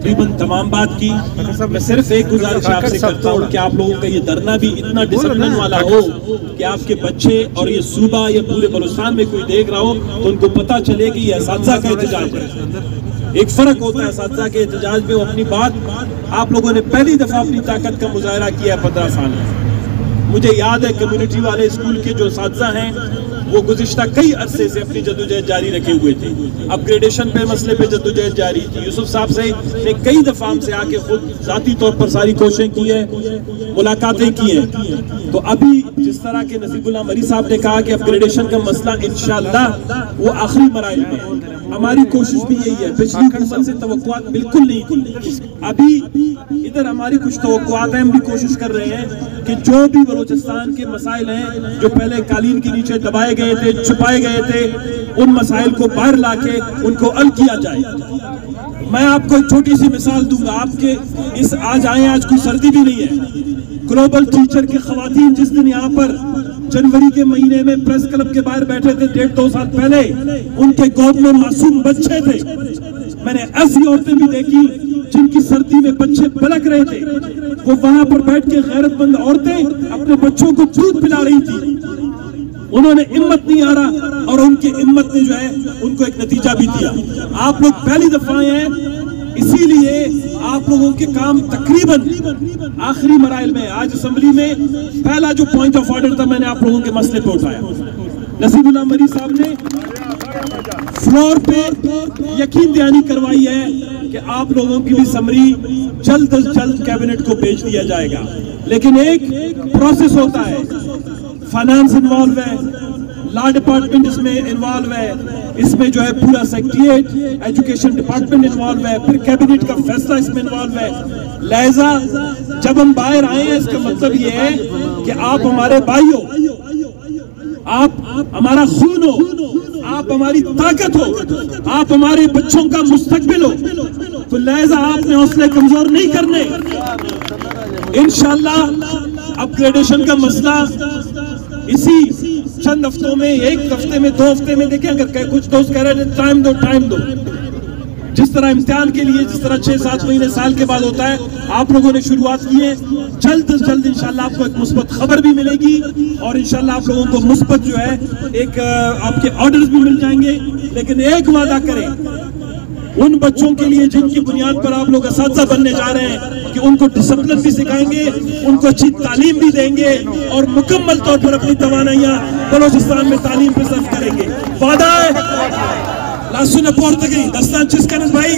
तकरीबन तमाम बात की। मैं सिर्फ एक गुजारिश आपसे करता हूँ कि आप लोगों का ये धरना भी इतना डिसिप्लिन वाला हो कि आपके बच्चे और ये सूबा या पूरे बलूचिस्तान में कोई देख रहा हो तो उनको पता चले कि ये असातिज़ा का एहतजाज है। एक फर्क होता है असातिज़ा के एहतजाज में, वो अपनी बात आप लोगों ने पहली दफा अपनी ताकत का मुजाहरा किया है 15 साल में। मुझे याद है कम्युनिटी वाले स्कूल के जो असातिज़ा हैं वो गुज़िश्ता कई अरसे से अपनी जद्दोजहद जारी रखे हुए थे। अपग्रेडेशन पे मसले पे जद्दोजहद जारी थी। यूसुफ साहब से ने कई दफा हमसे आके खुद जाती तौर पर सारी कोशिशें की है, मुलाकातें की हैं। तो अभी जिस तरह के नसीबुल्लाह मरी साहब ने कहा कि अपग्रेडेशन का मसला इंशाअल्लाह वो आखिरी मराइल में है, हमारी कोशिश भी यही है। पिछली हुकूमत से तवक्कुआत बिल्कुल नहीं थी, अभी इधर हमारी कुछ तवक्कुआत है। हम भी कोशिश कर रहे हैं कि जो भी बलूचिस्तान के मसाइल हैं जो पहले कालीन के नीचे दबाए गए थे, छुपाए गए थे, उन मसाइल को बाहर लाके उनको हल किया जाए। मैं आपको एक छोटी सी मिसाल दूंगा। आपके इस आज आए, आज कोई सर्दी भी नहीं है। ग्लोबल टीचर के खवातीन जिस दिन यहाँ पर जनवरी के महीने में प्रेस क्लब के बाहर बैठे थे 1.5-2 साल पहले, उनके गोद में मासूम बच्चे थे। मैंने ऐसी औरतें भी देखी जिनकी सर्दी में बच्चे पलक रहे थे। वो वहां पर बैठ के गैरतमंद औरतें अपने बच्चों को दूध पिला रही थी। उन्होंने हिम्मत नहीं हारा और उनकी हिम्मत ने जो है उनको एक नतीजा भी दिया। आप लोग पहली दफा आए हैं, इसीलिए आप लोगों के काम तकरीबन आखिरी मराइल में। आज असेंबली में पहला जो पॉइंट ऑफ ऑर्डर था मैंने आप लोगों के मसले पे उठाया। नसीबुल्लाह मरी साहब ने फ्लोर पे यकीन दहानी करवाई है कि आप लोगों की भी समरी जल्द अज जल्द कैबिनेट को भेज दिया जाएगा। लेकिन एक प्रोसेस होता है, फाइनेंस इन्वॉल्व है, लॉ डिपार्टमेंट इसमें इन्वॉल्व है, इसमें जो है पूरा सेक्रेटरीट, एजुकेशन डिपार्टमेंट इन्वॉल्व है, फिर कैबिनेट का फैसला इसमें इन्वॉल्व है। लिहाजा जब हम बाहर आए हैं इसका मतलब ये है कि आप हमारे भाई हो, आप हमारा खून हो, आप हमारी ताकत हो, आप हमारे बच्चों का मुस्तकबिल हो। तो लिहाजा आपने हौसले कमजोर नहीं करने। इंशाअल्लाह अपग्रेडेशन का मसला इसी चंद हफ्तों में, एक हफ्ते में, 2 हफ्ते में देखें। अगर कुछ दोस्त कह रहे हैं टाइम दो, जिस तरह इम्तिहान के लिए जिस तरह 6-7 महीने साल के बाद होता है, आप लोगों ने शुरुआत की है। जल्द से जल्द इंशाल्लाह आपको एक मुस्बत खबर भी मिलेगी और इंशाल्लाह आप लोगों को मुस्बत जो है एक आपके ऑर्डर्स भी मिल जाएंगे। लेकिन एक वादा करें उन बच्चों के लिए जिनकी बुनियाद पर आप लोग असातिज़ा बनने जा रहे हैं कि उनको डिसिप्लिन भी सिखाएंगे, उनको अच्छी तालीम भी देंगे और मुकम्मल तौर पर अपनी तवानाइयां बलूचिस्तान में तालीम पे सर्व करेंगे। वादा है लासुन पोर्तगी दस्तान चिस्कन भाई,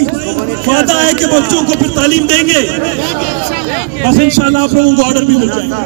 वादा है कि बच्चों को फिर तालीम देंगे। बस इंशाल्लाह आप लोगों को ऑर्डर भी मिल जाएगा।